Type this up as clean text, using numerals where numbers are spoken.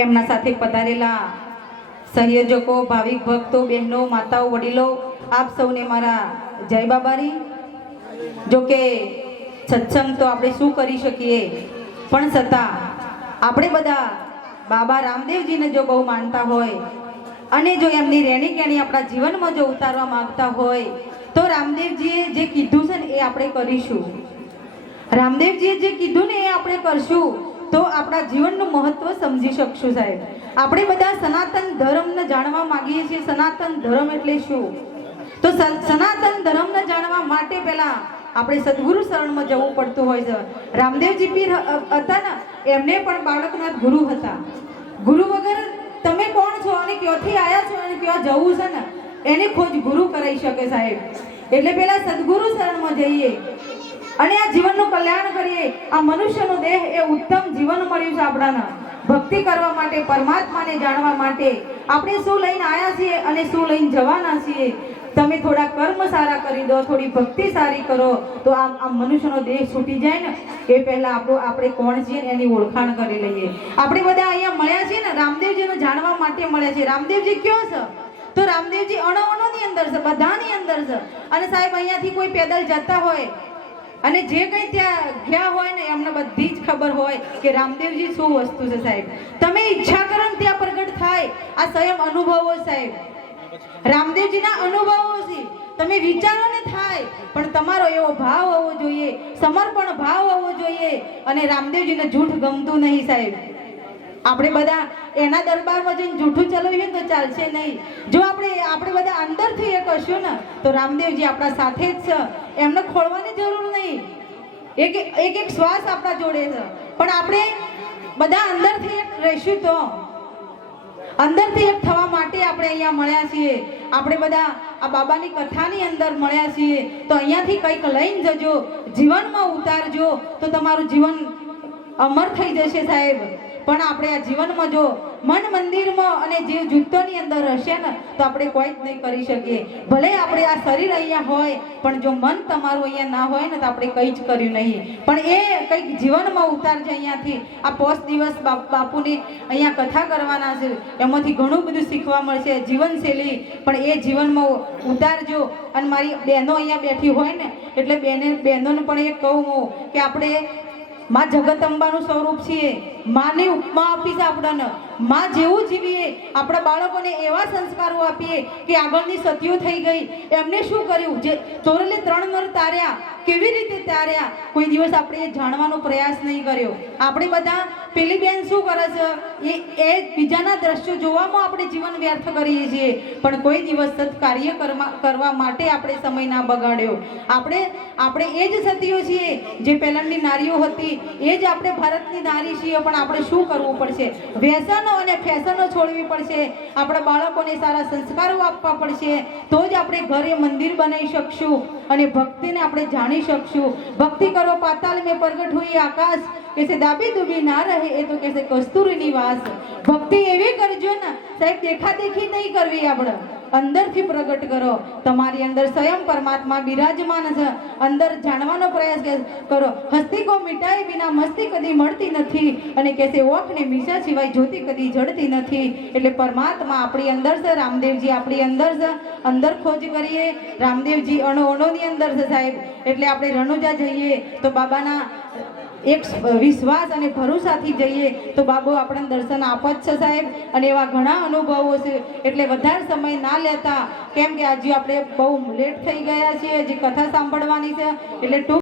એમના સાથે પધારેલા સંયોજકો, ભાવિક ભક્તો, બહેનો, માતાઓ, વડીલો, આપ સૌને મારા જય બાબારી। જો કે સત્સંગ તો આપણે શું કરી શકીએ, પણ છતાં આપણે બધા બાબા રામદેવજીને જો બહુ માનતા હોય અને જો એમની રહેણી કહેણી આપણા જીવનમાં જો ઉતારવા માંગતા હોય તો રામદેવજીએ જે કીધું છે ને એ આપણે કરીશું। રામદેવજીએ જે કીધું ને એ આપણે કરશું તો આપણા જીવનનું મહત્વ સમજી શકશું સાહેબ। આપણે બધા સનાતન ધર્મને જાણવા માંગીએ છીએ। સનાતન ધર્મ એટલે શું? તો સનાતન ધર્મને જાણવા માટે પહેલા આપણે સદગુરુ શરણમાં જવું પડતું હોય છે। રામદેવજી પીર હતા ને, એમને પણ બાળકનાથ ગુરુ હતા। ગુરુ વગર તમે કોણ છો અને ક્યાંથી આવ્યા છો અને ક્યાં જવું છે ને એની ખોજ ગુરુ કરાવી શકે સાહેબ। એટલે પહેલા સદગુરુ શરણમાં જઈએ અને આ જીવનનું કલ્યાણ કરીએ। આ મનુષ્યનો દેહ એ ઉત્તમ જીવન મળ્યું છે આપણાને ભક્તિ કરવા માટે, પરમાત્માને જાણવા માટે। આપણે શું લઈને આવ્યા છીએ અને શું લઈને જવાના છીએ। તમે થોડા કર્મ સારા કરી દો, થોડી ભક્તિ સારી કરો તો આ મનુષ્યનો દેહ છૂટી જાય ને એ પહેલા આપણે કોણ છીએ એની ઓળખાણ કરી લઈએ। આપણે બધા અહીંયા મળ્યા છીએ ને રામદેવજીને જાણવા માટે મળ્યા છીએ। રામદેવજી કયો છે? તો રામદેવજી અણોની અંદર છે, બધાની અંદર છે। અને સાહેબ અહીંયાથી કોઈ પેદલ જતા હોય અને જે કંઈ ત્યાં ગયા હોય ને એમને બધી જ ખબર હોય કે રામદેવજી શું વસ્તુ છે સાહેબ। તમે ઈચ્છા કરો ને ત્યાં પ્રગટ થાય। આ સ્વયં અનુભવો સાહેબ, રામદેવજીના અનુભવો છે। તમે વિચારો ને થાય, પણ તમારો એવો ભાવ હોવો જોઈએ, સમર્પણ ભાવ હોવો જોઈએ। અને રામદેવજીને જૂઠ ગમતું નહીં સાહેબ। આપણે બધા એના દરબારમાં જઈને જૂઠું ચલાવીએ તો ચાલશે નહીં। જો આપણે બધા અંદરથી એ કરશું ને તો રામદેવજી આપણા સાથે જ છે, એમને ખોળવાની જરૂર નહીં। એક શ્વાસ આપણા જોડે છે, પણ આપણે બધા અંદરથી એક રહીશું તો અંદરથી એક થવા માટે આપણે અહીંયા મળ્યા છીએ। આપણે બધા આ બાબાની કથાની અંદર મળ્યા છીએ તો અહીંયાથી કંઈક લઈને જજો, જીવનમાં ઉતારજો તો તમારું જીવન અમર થઈ જશે સાહેબ। પણ આપણે આ જીવનમાં જો મન મંદિરમાં અને જે જૂથોની અંદર હશે ને તો આપણે કોઈ જ નહીં કરી શકીએ। ભલે આપણે આ શરીર અહીંયા હોય પણ જો મન તમારું અહીંયા ના હોય ને તો આપણે કંઈ જ કર્યું નહીં। પણ એ કંઈક જીવનમાં ઉતારજો અહીંયાથી। આ 5 દિવસ બાપુની અહીંયા કથા કરવાના છે, એમાંથી ઘણું બધું શીખવા મળશે, જીવનશૈલી પણ એ જીવનમાં ઉતારજો। અને મારી બહેનો અહીંયા બેઠી હોય ને એટલે બહેનોને પણ એ કહું હું કે આપણે માં જગતંબાનું સ્વરૂપ છીએ। માની ઉપમા આપી છે આપણને। માં જેવું જીવીએ, આપણા બાળકોને એવા સંસ્કારો આપીએ કે આગળની સતીઓ થઈ ગઈ એમને શું કર્યું, જે ચોરલે 3 નર તાર્યા કેવી રીતે તાર્યા, કોઈ દિવસ આપણે એ જાણવાનો પ્રયાસ નહીં કર્યો। આપણે બધા પેલી બેન શું કરે છે એ બીજાના દ્રશ્યો જોવામાં આપણે જીવન વ્યર્થ કરીએ છીએ, પણ કોઈ દિવસ સત્કાર્ય કરવા માટે આપણે સમય ના બગાડ્યો। આપણે એ જ સતીઓ છીએ જે પહેલાંની નારીઓ હતી, એ જ આપણે ભારતની નારી છીએ। પણ આપણે શું કરવું પડશે? વ્યસનો અને ફેશનો છોડવી પડશે। આપણા બાળકોને સારા સંસ્કારો આપવા પડશે, તો જ આપણે ઘરે મંદિર બનાવી શકશું અને ભક્તિને આપણે જાણી શકશું। ભક્તિ કરો પાતાલ મેં પ્રગટ हुई आकाश, कैसे दाबी दुबी ना રહે એ તો कैसे કસ્તુરી નિવાસ। ભક્તિ એવી કરજો ને સાહેબ, દેખા દેખી નહીં કરવી, આપણે અંદરથી પ્રગટ કરો। તમારી અંદર સ્વયં પરમાત્મા બિરાજમાન છે, અંદર જાણવાનો પ્રયાસ કરો। હસ્તી કો મિટાય વિના મસ્તી કદી મળતી નથી અને કેસે ઓખને મીશા સિવાય જ્યોતિ કદી જડતી નથી। એટલે પરમાત્મા આપણી અંદર છે, રામદેવજી આપણી અંદર છે। અંદર ખોજ કરીએ, રામદેવજી અણોની અંદર છે સાહેબ। એટલે આપણે રણુજા જઈએ તો બાબાના એક વિશ્વાસ અને ભરોસાથી જઈએ તો બાબો આપણને દર્શન આપે જ છે સાહેબ। અને એવા ઘણા અનુભવો છે, એટલે વધારે સમય ના લેતા, કેમ કે આજે આપણે બહુ લેટ થઈ ગયા છીએ, હજી કથા સાંભળવાની છે એટલે